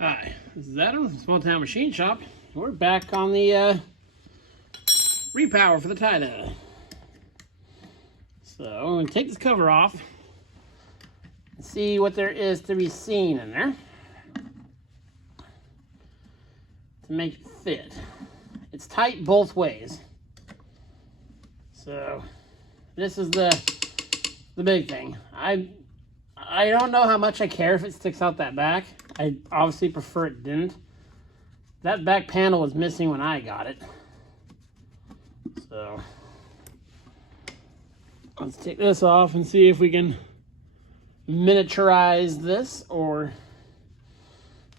Hi, this is Adam from Small Town Machine Shop. We're back on the repower for the Tida. So I'm going to take this cover off and see what there is to be seen in there to make it fit. It's tight both ways. So this is the big thing. I don't know how much I care if it sticks out that back. I obviously prefer it didn't. That back panel was missing when I got it. So let's take this off and see if we can miniaturize this or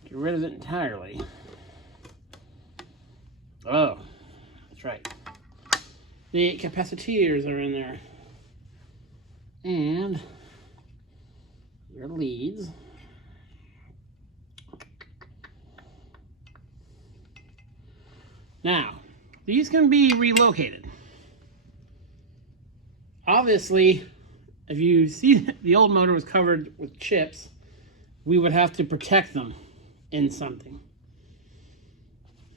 get rid of it entirely. Oh, that's right. The capacitors are in there. And your leads. Now, these can be relocated. Obviously, if you see the old motor was covered with chips, we would have to protect them in something.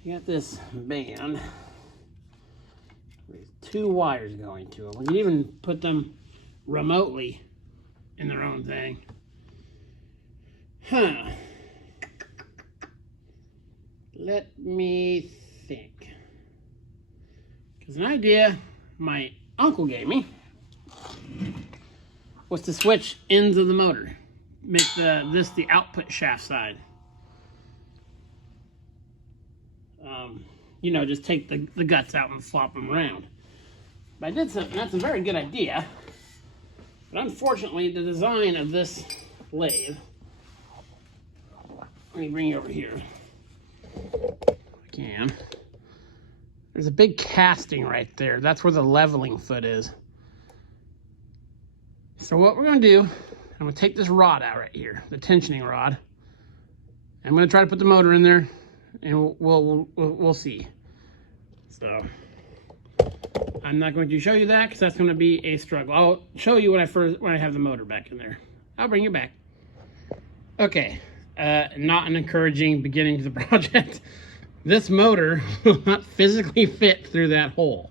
You got this band with 2 wires going to them. We can even put them remotely in their own thing. Let me think. Because an idea my uncle gave me was to switch ends of the motor. Make this the output shaft side. You know, just take the guts out and flop them around. But I did something, that's a very good idea. But unfortunately, the design of this lathe, let me bring you over here. If I can. There's a big casting right there. That's where the leveling foot is. So what we're going to do, I'm going to take this rod out right here, the tensioning rod. I'm going to try to put the motor in there, and we'll see. So I'm not going to show you that because that's going to be a struggle. I'll show you when I have the motor back in there. I'll bring you back. Okay, not an encouraging beginning to the project. This motor will not physically fit through that hole.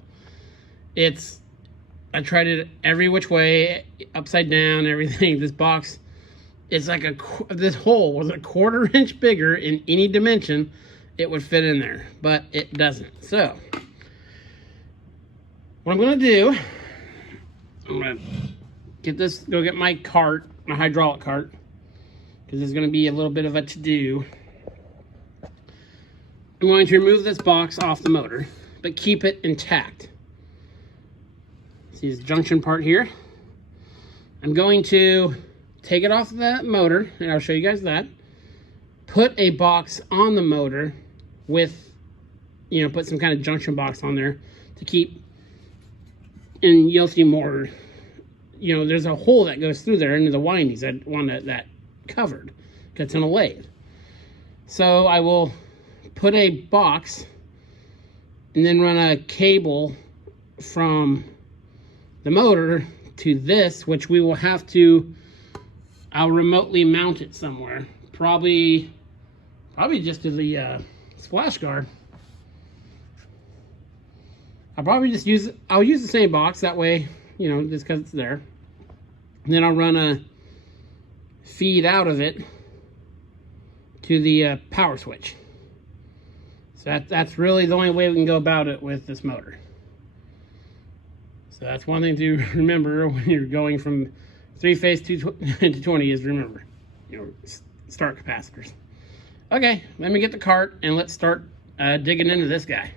I tried it every which way, upside down, everything. This box is like this hole was a 1/4 inch bigger in any dimension. It would fit in there, but it doesn't. So what I'm gonna do, I'm gonna go get my cart, my hydraulic cart, because there's gonna be a little bit of a to-do. I'm going to remove this box off the motor, but keep it intact. See this junction part here? I'm going to take it off the motor, and I'll show you guys that. Put a box on the motor with, put some kind of junction box on there to keep, and you'll see more, there's a hole that goes through there into the windings. I want that covered because it's in a lathe. So I will put a box and then run a cable from the motor to this, which we will have to, I'll remotely mount it somewhere. Probably just to the splash guard. I'll use the same box that way, just because it's there. And then I'll run a feed out of it to the power switch. So that's really the only way we can go about it with this motor. So that's one thing to remember when you're going from 3-phase to 20 is remember, start capacitors. Okay, let me get the cart and let's start digging into this guy.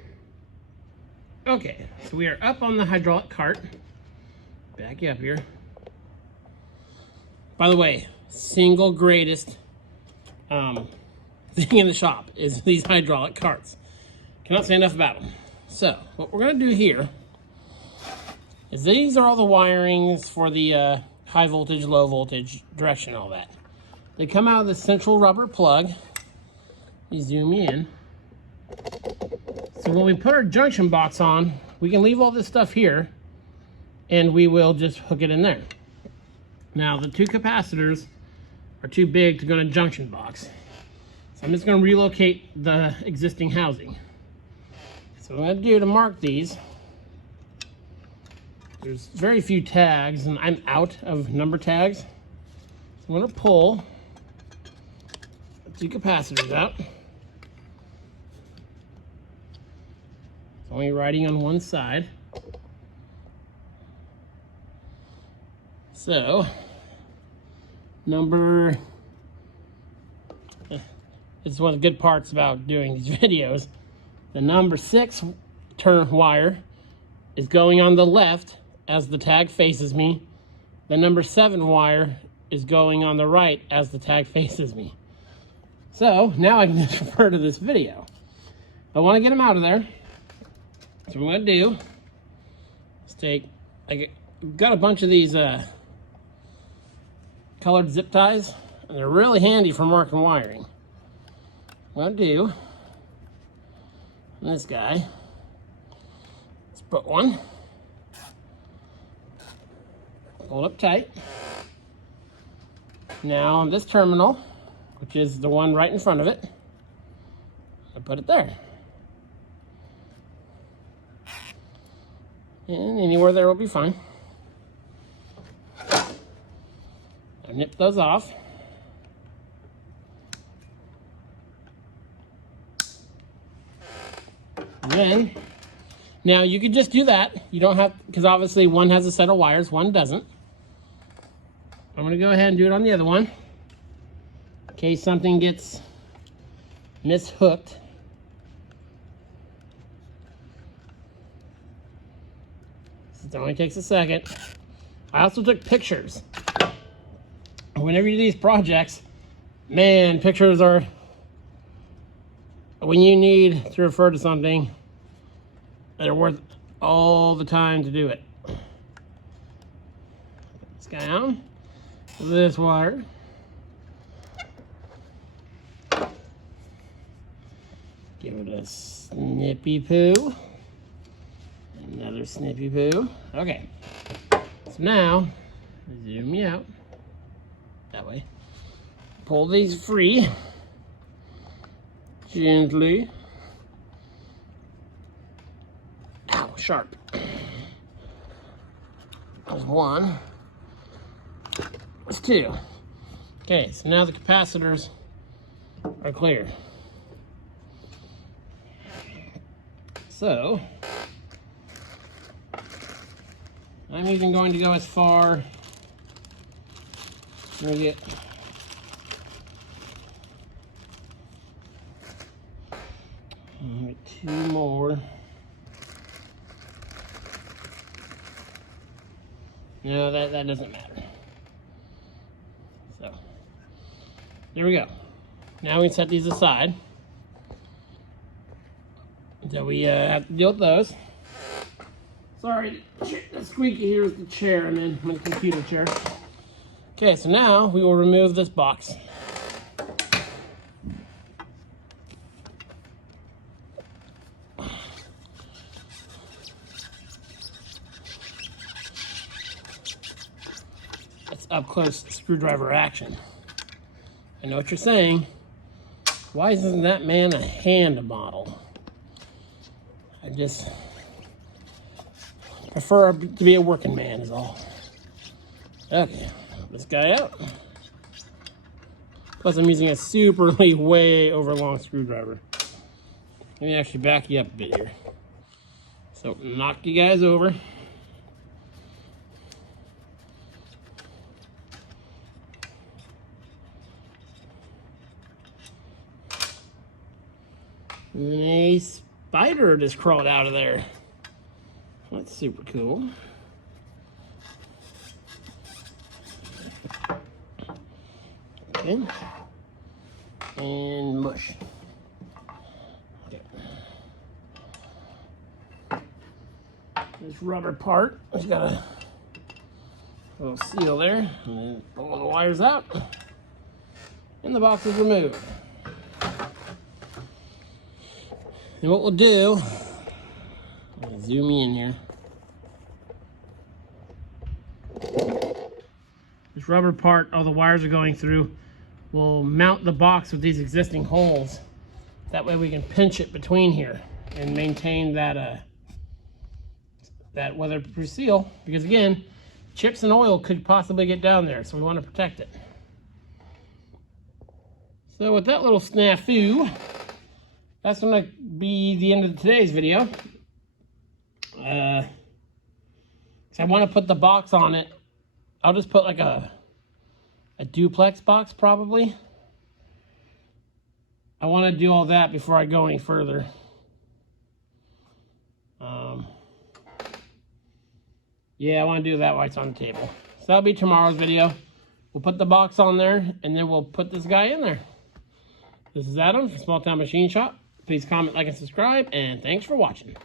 Okay, so we are up on the hydraulic cart. Back you up here. By the way, single greatest thing in the shop is these hydraulic carts. Cannot say enough about them. So what we're going to do here is these are all the wirings for the high voltage, low voltage, direction, all that. They come out of the central rubber plug. You zoom in. So when we put our junction box on, we can leave all this stuff here and we will just hook it in there. Now the 2 capacitors are too big to go in a junction box. So I'm just going to relocate the existing housing. So what I'm going to do to mark these, there's very few tags and I'm out of number tags. So I'm going to pull the 2 capacitors out. It's only writing on one side. So, this is one of the good parts about doing these videos. The number 6 turn wire is going on the left as the tag faces me. The number 7 wire is going on the right as the tag faces me. So now I can just refer to this video. I want to get them out of there. So what I'm going to do is I got a bunch of these colored zip ties, and they're really handy for marking wiring. What I'll do, on this guy, let's put one, hold up tight. Now on this terminal, which is the one right in front of it, I put it there. And anywhere there will be fine. I nip those off. And then, now you could just do that. You don't have, because obviously one has a set of wires, one doesn't. I'm going to go ahead and do it on the other one, in case something gets mishooked. It only takes a second. I also took pictures. Whenever you do these projects, man, pictures are, when you need to refer to something, they're worth all the time to do it. This guy on, this wire. Give it a snippy poo. Another snippy poo. Okay. So now, zoom me out. That way. Pull these free. Gently. Ow, sharp. There's one. There's 2. Okay, so now the capacitors are clear. So, I'm even going to go as far. Let me get 2 more. No, that doesn't matter. So, there we go. Now we can set these aside. So we have to deal with those. Sorry, the squeaky here is the chair I'm in, my computer chair. Okay, so now we will remove this box. That's up close screwdriver action. I know what you're saying. Why isn't that man a hand model? I just prefer to be a working man is all. Okay. This guy out. Plus I'm using a superly way over long screwdriver. Let me actually back you up a bit here. So knock you guys over. And a spider just crawled out of there. That's super cool. Okay. And mush. Okay. This rubber part, it's got a little seal there. And then pull the wires out. And the box is removed. And what we'll do, I'll zoom in here. This rubber part, all the wires are going through, we'll mount the box with these existing holes. That way we can pinch it between here and maintain that that weatherproof seal, because again, chips and oil could possibly get down there, so we want to protect it. So with that little snafu, that's going to be the end of today's video. So I want to put the box on it. I'll just put like a duplex box probably. I want to do all that before I go any further. Yeah, I want to do that while it's on the table. So that'll be tomorrow's video. We'll put the box on there, and then we'll put this guy in there. This is Adam from Small Town Machine Shop. Please comment, like, and subscribe, and thanks for watching.